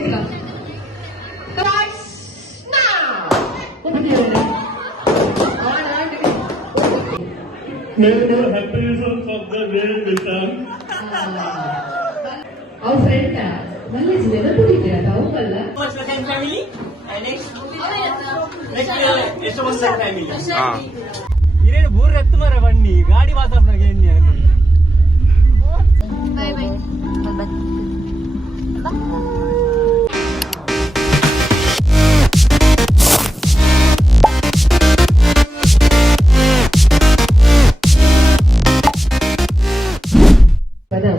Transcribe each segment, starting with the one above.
ಸೇರ್ತಿಲ್ಲ ಅವ್ರ ಫ್ರೆಂಡ್ ಮಲ್ಲಿ ನೆನಪಿಟ್ಟಿದ್ದೀರ ಅವಲ್ಲ ಇರೇನು ಮೂರು ಎತ್ತು ಮರ ಬನ್ನಿ ಗಾಡಿ ಮಾತಾಡ್ದಾಗ ಎಣ್ಣೆ ಬಾಯ್ ಬಾಯ್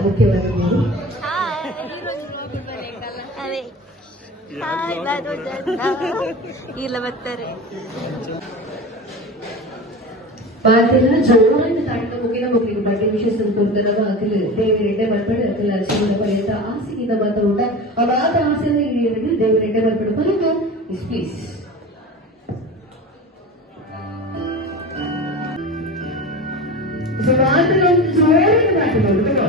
ಮುಖ್ಯವಾಗಿ ಇಲ್ಲ ಬರ್ತಾರೆ ಬಾತಿನ ಜೋರಾಗಿ ತಾಂಡ ಮುಗಿನ ಮಕ್ಕಳಿಗೆ ಬಗ್ಗೆ ವಿಶೇಷ ಸಂತೋಷದ ಅತಿಲ್ ದೇವರೆಡ್ಡೆ ಬರ್ಪಡೆ ಅತಿಲ್ ಶಿವನ ಪರ್ಯಂತ ಆಸೆಗಿಂತ ಮಾತಾಡ ಆ ಮಾತ ಆಸೆಯನ್ನು ಹಿರಿಯರಿಗೆ ದೇವರೆಡ್ಡೆ ಬರ್ಪಡೆ ಫಲಿತ ಇಸ್ ಪ್ಲೀಸ್ ಮಾತಿನ ಒಂದು ಜೋರಾಗಿ ಮಾತಾಡೋದು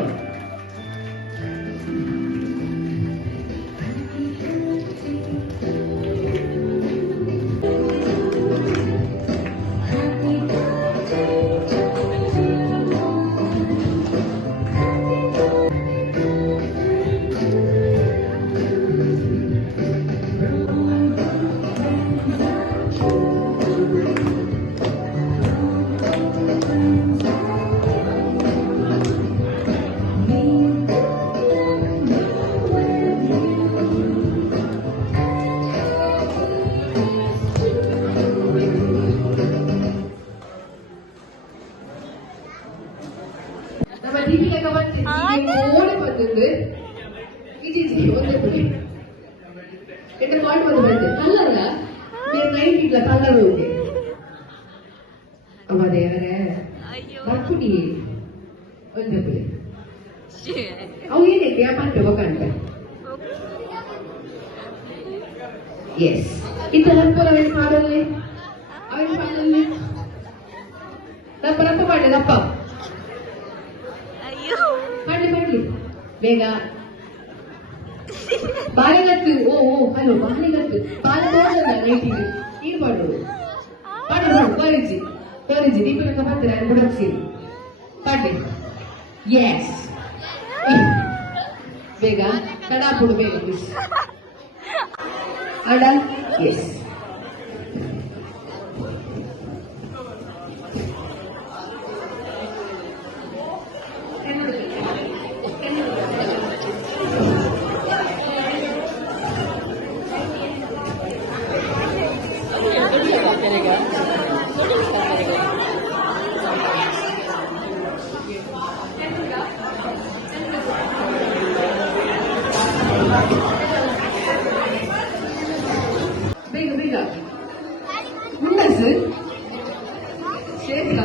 ஓடி ಬಂದಿದ್ದು ಇಜಿ ಒಂದೇ ಪುಡಿ ಎನ್ನ ಪಾಟ್ ಬಂದಿದ್ದು ಕಲ್ಲಲ್ಲ ಬೇರೆ ನೈಟ್ ಇಲ್ಲ ಕಲ್ಲರ್ ಹೋಗಿ ಅಮ್ಮ ದೇವರೇ ಬರ್ಪುಡಿ ಒಂದೇ ಪುಡಿ ಅವು ಏನಕ್ಕೆ ಮತ್ತೆ ಹೋಗಂಟ ಎಸ್ ಇಂಥ ಹಪ್ಪರ ವೇಸ್ ಮಾಡಲ್ಲಿ ಅವನ ಪಾಲಲ್ಲಿ ದಪ್ಪ ಮಾಡಿದಪ್ಪ ಮಾಡ್ಲಿ ಬೇಗ ಬಾಳೆಗತ್ತು ಓ ಹಲೋ ಬಾಳೆಗತ್ತು ಬಾಳೆ ತೋಟಲ್ಲ ನೈಟಿಗೆ ನೀರು ಮಾಡೋದು ಕೋರಿಜಿ ದೀಪನಕ ಬರ್ತೀರ ಬುಡಕ್ಸಿರಿ ಪಾಡ್ಲಿ ಎಸ್ ಬೇಗ ಕಡಾಪುಡು ಬೇಗ ಪ್ಲೀಸ್ ಅಡ ಎಸ್ ಬೇಗ ಬೇಗ ಮುಂಡಸು ಸೇರ್ತಿಲ್ಲ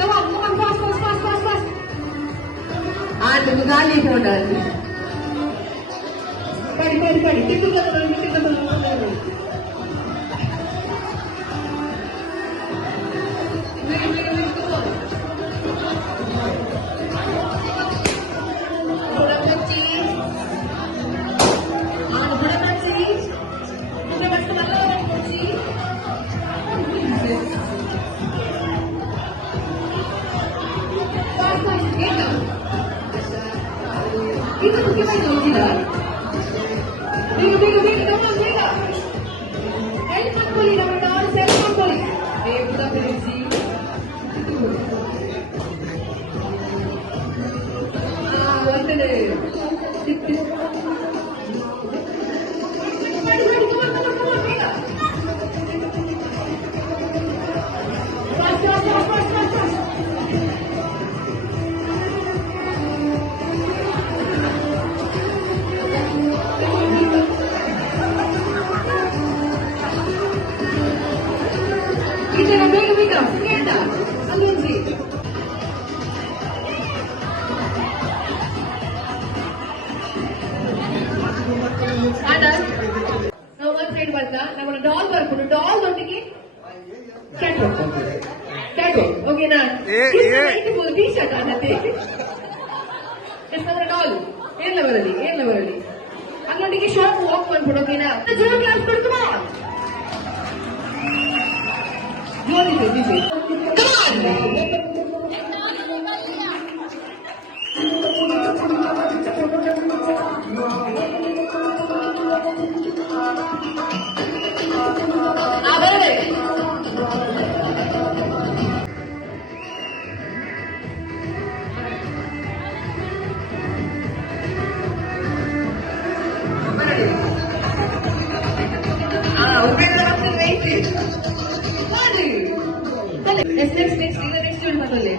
Come on, fast. And Gali photo ಕಡಿ Tipu itu gimana kita? Bego, kamu bego. Helmet poli, nama doll helmet poli. Udah berisi. Wanted deh. Come on, bego. Fast. ಬೇಗ ಕೇಳ್ದ ಅಲ್ಲೊಂದು ನಾವು ಒಂದು ಸೈಡ್ ಬರ್ತಾ ನಮ್ಮ ಡಾಲ್ ಬರ್ಕೊಂಡು ಡಾಲ್ ಒಟ್ಟಿಗೆ ಕ್ಯಾಟ್ ಓಕೆನಾ ಟೀ ಶರ್ಟ್ ಅನ್ನತ್ತೆ ಡಾಲ್ ಏನ್ಲ ಬರಲಿ ಅಲ್ಲೊಟ್ಟಿಗೆ ನಿಮಗೆ ಶಾಪ್ ವಾಕ್ ಮಾಡ್ಬಿಡು ಓಕೆನಾ ಜೋರ್ ಕ್ಲಾಸ್ ಕೊಡ್ತೀವಾ ಜೋರಿದೆ ಡಿಜೆ ನೆಕ್ಸ್ಟ್ ಮತ್ತಲ್ಲಿ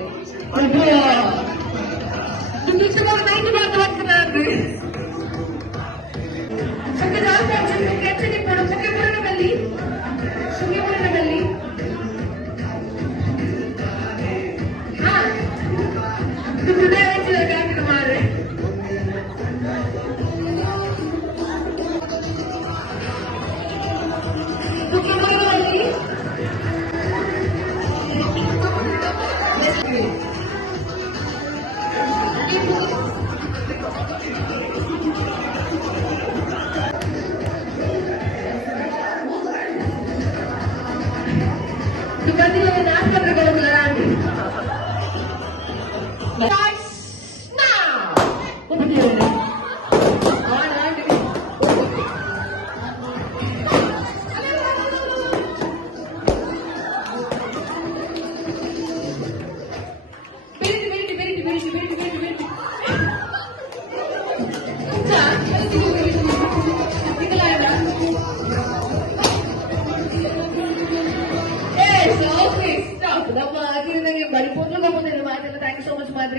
ನಮ್ಮ ಆಗಿರಂಗೆ ಬರಿಪೋದ್ಲು ಬಂದಿಲ್ಲ ಮಾತೆಲ್ಲ ಥ್ಯಾಂಕ್ ಯು ಸೋ ಮಚ್ ಮಾತ್ರ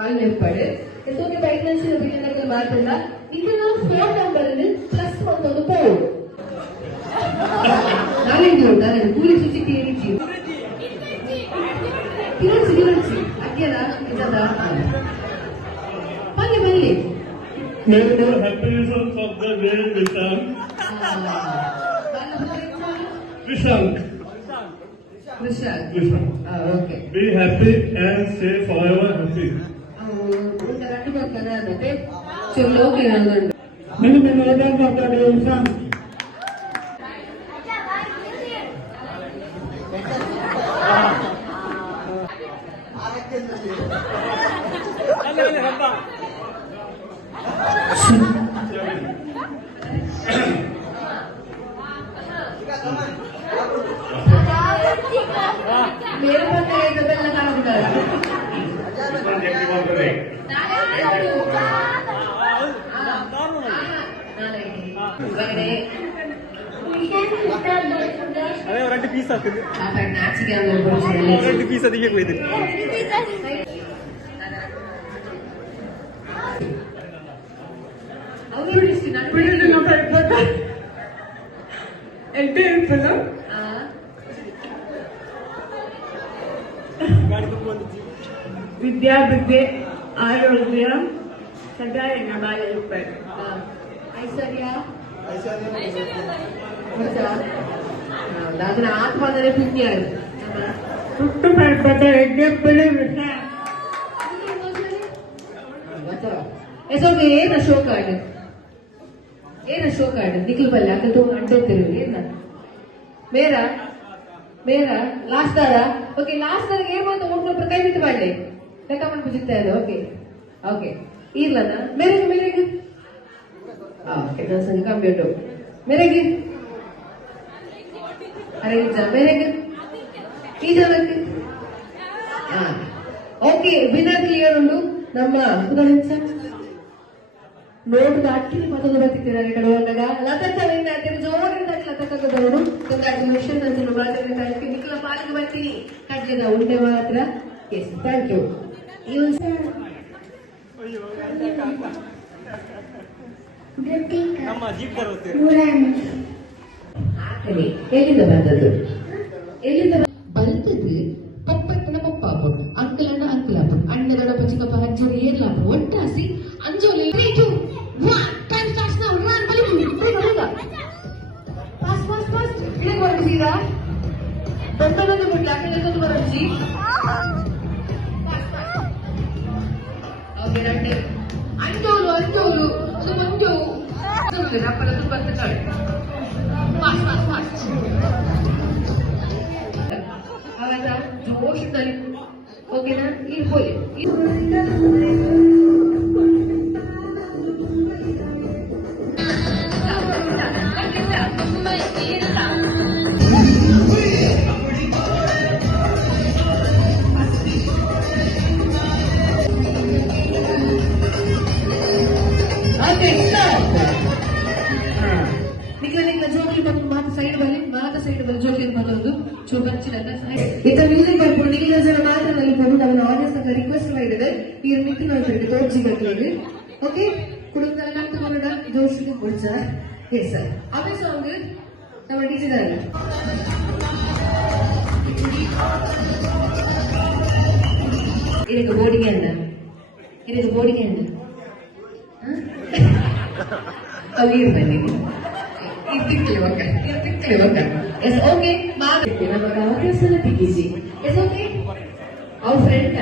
ಅಲ್ಲಿ ಏರ್ಪಾடு എന്തോക്കെ ബൈക്ലൻസിൽ ഉപയോഗിക്കുന്നതിൽ മാറ്റമില്ല ഇതിന് ഫോൺ നമ്പറിൽ പ്ലസ് വന്നത് പോകും നാലെങ്കിലും ನಾನು ಕೂಲಿ ಸುಚಿ ಕೇಳಿಸಿ ತಿರುಚಿ ಅಕ್ಕಿಯದ ಇದ್ದದ ಬನ್ನಿ ಬನ್ನಿ Many more happiness of the day, Vishal. Vishal. Okay Be happy and stay forever happy. രണ്ട് പേർക്കത് എന്നിട്ട് ചൊല്ലോക്കെ എഴുതുന്നുണ്ട് Many more than of the day, Vishal. ಬೇರೆ ಬಂದೆಲ್ಲ ಕಾಣುತ್ತಾರೆ ಅದೇ 2 ಪೀಸ್ ಆಗ್ತದೆ ನಾಚಿಕೆ 2 ಪೀಸ್ ಅದಕ್ಕೆ ಕೊಯ್ದು ಅವರು ಇಷ್ಟು ನಾನು ಬಿಡೋದು ನಾವು ಎಂಟೇ ಇರ್ತಲ್ಲ ವಿದ್ಯಾಭಿವೃದ್ಧಿ ಆರೋಗ್ಯ ಸದಾ ಎನ್ನ ಬಾಳಿರುತ್ತಾರೆ ಐಶ್ವರ್ಯ ಅದನ್ನ ಆತ್ಮದರೆ ಪುಣ್ಯ ಹುಟ್ಟು ಪರ್ವತ ಯಜ್ಞಪ್ಪಳು ವಿಷ ಎಸೋಗೆ ಏನ ಶೋ ಕಾರ್ಡ್ ನಿಖಿಲ್ ಬಲ್ಲ ಅಕ್ಕ ತೂ ಅಂಟಿರ್ತೀರಿ ಏನ ಮೇರಾ ಲಾಸ್ಟ್ ದಾರ ಓಕೆ ಲಾಸ್ಟ್ ದಾರ ಏನ್ ಬಂತು ಒಟ್ಟು ಕೈ ಬಿಟ್ಟು ಮಾಡಿ ಲೆಕ್ಕ ಮಾಡ್ಬಿಡ್ತಾ ಇದೆ ಓಕೆ ಇರ್ಲನ ಮೇರೆಗೆ ಓಕೆ ನಾನು ಕಂಪ್ಯೂಟರ್ ಮೇರೆಗೆ ಅರೆ ಮೇರೆಗೆ ಈ ಜನಕ್ಕೆ ಓಕೆ ವಿನರ್ ಕ್ಲಿಯರ್ ಉಂಟು ನಮ್ಮ ನೋಟ್ ದಾಟಿ ಮತ್ತೊಂದು ಬರ್ತಿದ್ದಾರೆ ಕಡೆ ಹೋದಾಗ ಲತಕ್ಕವಿಂದ ಜೋರಿಂದ ಲತಕ್ಕದವರು ಕಂಗ್ರಾಚುಲೇಷನ್ ಅಂತ ಬಳಕೆ ನಿಖಿಲ ಪಾಲಿಗೆ ಬರ್ತೀನಿ ಕಡ್ಜದ ಉಂಡೆ ಮಾತ್ರ ಎಸ್ ಥ್ಯಾಂಕ್ ಯು ನಮ್ಮ ಜೀಪ್ ಬರುತ್ತೆ ಹೇಳಿ ಎಲ್ಲಿಂದ ಬಂದದ್ದು ಎಲ್ಲಿಂದ ಬಂದದ್ದು ಪಪ್ಪನ ಪಪ್ಪಾಪು ಅಂಕಲಣ್ಣ ಅಂಕಲಾಪು ಅಣ್ಣದೊಡಪ್ಪ ಚಿಕ್ಕಪ್ಪ ಹಂಜೋರಿ ಏರ್ಲಾಪು ಒಟ್ಟಾಸಿ ಅಂಜೋಲಿ 3 2 1 ಟೈಮ್ ಸ್ಟಾರ್ಟ್ಸ್ ನೌ ರನ್ ಬಲಿಗ ಪಾಸ್ ಪಾಸ್ ಪಾಸ್ ಇಲ್ಲೇ ಬರ್ತೀರಾ ಬಂದನದು ಬಿಟ್ಟು ಯಾಕೆ ಬರಜಿ ಓಕೆ ರಂಡೆ ಅಂಜೋಲು ಅಂಜೋಲು ಅದು ಮಂಜು ಅದು ರಪ್ಪಲದು ಬರ್ತಾಳೆ ಪಾಸ್ ಪಾಸ್ ಪಾಸ್ ಆವಾಗ ಜೋಶದಲ್ಲಿ ಓಕೆನಾ ಈಗ ಹೋಗಿ ಇತ್ತ ಮ್ಯೂಸಿಕ್ ಬರ್ಬೋದು ನಿಖಿಲ ಜನ ಮಾತ್ರ ನಲ್ಕೊಂಡು ನಮ್ಮ ಆಡಿಯನ್ಸ್ ಅಂತ ರಿಕ್ವೆಸ್ಟ್ ಮಾಡಿದ್ದಾರೆ ಈ ಮಿಕ್ಕಿನ ತೋರ್ಸಿಗಕ್ಕೆ ಓಕೆ ಕುಡುಕಲ್ಲ ನಾಕ್ ತಗೊಂಡ ಜೋಶಿಗೆ ಕೊಡ್ಸ ಎಸ್ ಸರ್ ಅವೇ ಸಾಂಗ್ ನಮ್ಮ ಟೀಚರ್ ಇದಕ್ಕೆ ಬೋಡಿಗೆ ಅಣ್ಣ ಇದಕ್ಕೆ ಬೋಡಿಗೆ ಅಣ್ಣ ಕವಿಯರ್ ಬಂದಿದೆ ಎಸ್ ಓಕೆ ನಮ್ಮ ರಾಕೇಶನ ತಿಕ್ಕಿಸಿ ಎಸ್ ಓಕೆ ಅವ್ರ ಫ್ರೆಂಡ್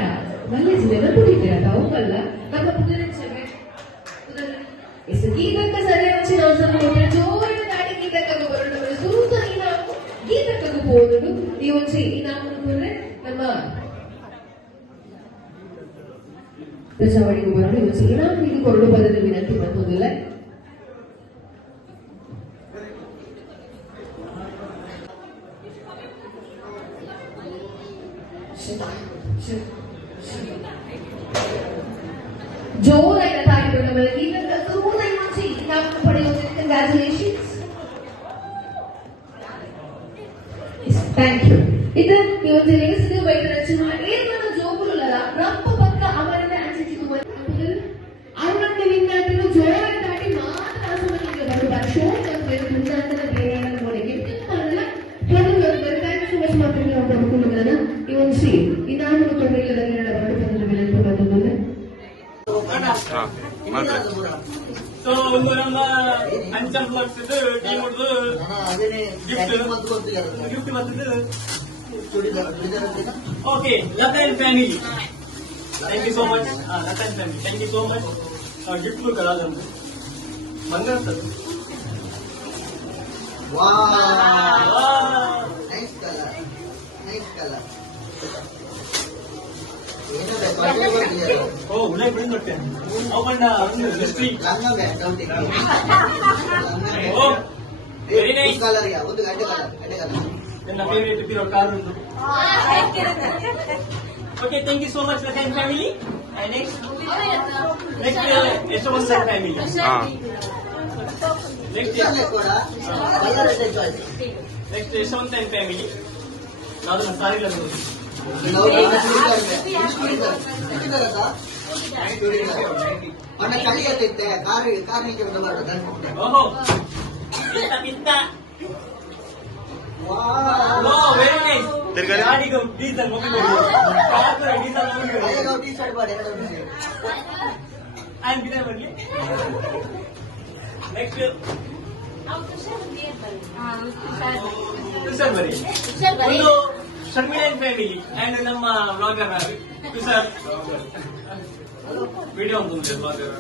ಮಲ್ಲೆ ಜಿಲ್ಲೆನ ಕುಡಿತೀರ ಅವಲ್ಲ ನಮ್ಮ ಎಸ್ ಗೀತಕ್ಕ ಸರಿ వచ్చిన అవసరం జోరు దాడి గీతక్కకు బరడు సూత ఈనాకు గీతక్కకు పోదుడు ఈ వచ్చి ఈనాకు ಅಂದ್ರೆ ನಮ್ಮ ಪ್ರಜಾವಾಣಿಗೆ ಬರಡು ಈ వచ్చి ಈನಾಕು ಇದು ಕೊರಡು ಪದದ ವಿನಂತಿ ಬಂದೋದಿಲ್ಲ ಜೋರಾಗಿ ತಾಯಿಗಳು ನಮಗೆ ಈಗ ಸೂದಾಗಿ ಮುಂಚೆ ನಾವು ಪಡೆಯುವುದು ಕಂಗ್ರಾಚುಲೇಷನ್ಸ್ ಥ್ಯಾಂಕ್ ಯು ಇದು ನೀವು ತಿಳಿಸಿದ ವೈದ್ಯರ ರಚನೆ ಏನು ಜೋಗುಲ್ಲ ರಪ್ಪ ಪಕ್ಕ ಅವರನ್ನ ಅನಿಸಿತು ಅವರನ್ನ ವಿನ್ನಾಟನು ಜೋರಾಗಿ ದಾಟಿ ಮಾತ್ರ ಆಸಮನಿಗೆ ಬರುವ ಶೋ ಅಂದ್ರೆ ಮುಂದಾಂತರ ಬೇರೆ ನೋಡಿಗೆ ಅಲ್ಲ ಕೆಲವರು ಬರ್ತಾರೆ ಸುಮಾರು ಮಾತ್ರ ಪ್ರಮುಖಗಳನ್ನ ಇವನ್ಸಿ ಇನ್ನಾನು ತೊಂದರೆಗಳಲ್ಲಿ ಬರಡು ಬಂದ ವಿನಂತಿ ಬಂದದ್ದು ಸೊ ಒಂದು ನಮ್ಮ ಅಂಚಲ್ ಫ್ಲಕ್ಸ್ ಟೀಮ್ ಹೊಡೆದು ಗಿಫ್ಟ್ ಬಂದಿದ್ದು ಓಕೆ ಲತನ್ family thank you so much ಲತನ್ family thank you so much gift ಕಳಾದಂತ ಬಂಗಾರ ಸರ್ ಓ ಉಳ್ಳೆ ಬಿಡಿ ಕೊಟ್ಟೆ ಅವನ್ನ history oh very nice colour yeah ಒಂದು ಗಂಟೆ ಕಲರ್ ನನ್ನ ಫೇವರೇಟ್ ಇರೋ ಕಾರ್ ಉಂಟು okay thank you so much ಲತನ್ family next Yashwant sir family next ಕೂಡ ಕಲರ್ ಇದೆ choice next Yashwant and family ನಾವು ನನ್ನ ಸಾರಿಲ್ಲ ಅಣ್ಣ ಕಲಿಯತ್ತಿದ್ದೆ ಕಾರ್ಮಿಕ ಓಹೋ ಪಿತ್ತ ವೆರಿ ನೈಸ್ ಗಾಡಿಗೆ ಡೀಸೆಲ್ ಟೀ ಶರ್ಟ್ ಮಾಡಿ ಆ್ಯಂಡ್ ಬಿದ ಬರಲಿ ನೆಕ್ಸ್ಟ್ ತುಷಾರ್ ಬರಿ ಒಂದು ಶರ್ಮಿಳನ್ ಫ್ಯಾಮಿಲಿ ಅಂಡ್ ನಮ್ಮ ಬ್ಲಾಗರ್ ತುಷಾರ್ ವಿಡಿಯೋ ಒಂದು ಬ್ಲಾಗರ್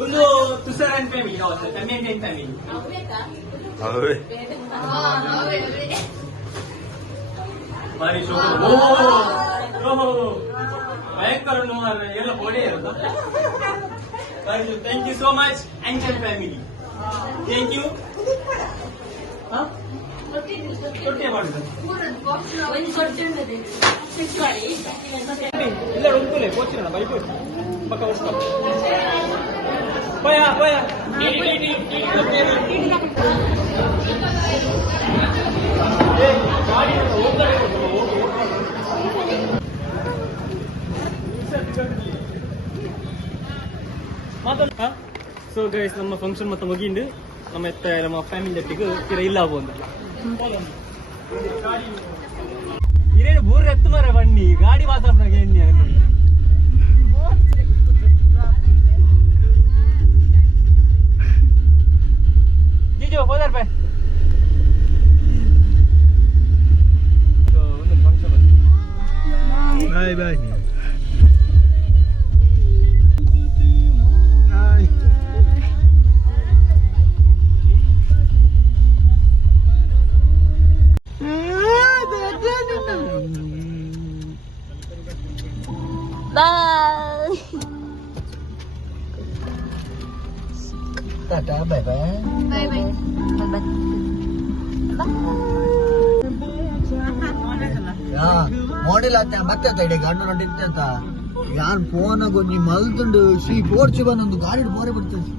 ಒಂದು ತುಷಾರ್ ಅಂಡ್ ಫ್ಯಾಮಿಲಿ ಕನ್ಯನ್ ಫ್ಯಾಮಿಲಿ ಭಾರಿ ಶೋ ಭಯಂಕರ ಎಲ್ಲ ಹೊಡೆ ಇರುತ್ತೆ thank you so much uncle family thank you ತೊಟ್ಟೆ ಮಾಡಿದ್ರೆ ಇಲ್ಲ ಉಂಟುಲೆ ಪೋಚಿರೋಣ ಬೈಪೋಚ್ ಪಕ್ಕ ಉಸ್ಕೊ ಭಯ ಭಯ ಸೊ ಗೈಸ್ ನಮ್ಮ ಫಂಕ್ಷನ್ ಮತ್ತೆ ಮುಗಿಂಡು ನಮ್ಮ ಫ್ಯಾಮಿಲಿ ಜೊತೆಗೆ ಇಲ್ಲ ಆಗ್ಬೋದು ಇರೇನು ಬೂರ್ ಎತ್ತು ಮರ ಬನ್ನಿ ಗಾಡಿ ಮಾತಾಡ್ದಾಗ ಎಣ್ಣೆ ಜೀಜು ಹೋದಾರ ಬೈ ಒಂದು ಫಂಕ್ಷನ್ ಬಾಯ್ ಬಾಯ್ Bye. ಟಾಟಾ ಬಾಯ್ ಬಾಯ್ Bye bye. Bye ಮಾಡಿಲ್ಲ ಅಂತ ಮತ್ತೆ ತೈಡೆ ಗಂಡು ನೋಡಿರ್ತ ಯಾರು ಫೋನ್ ಆಗೋದು ನೀ ಮಲ್ತುಂಡು ಶ್ರೀ ಪೋರ್ಚು ಬಂದೊಂದು ಗಾಡಿ ಬೋರೆ ಬಿಡ್ತದೆ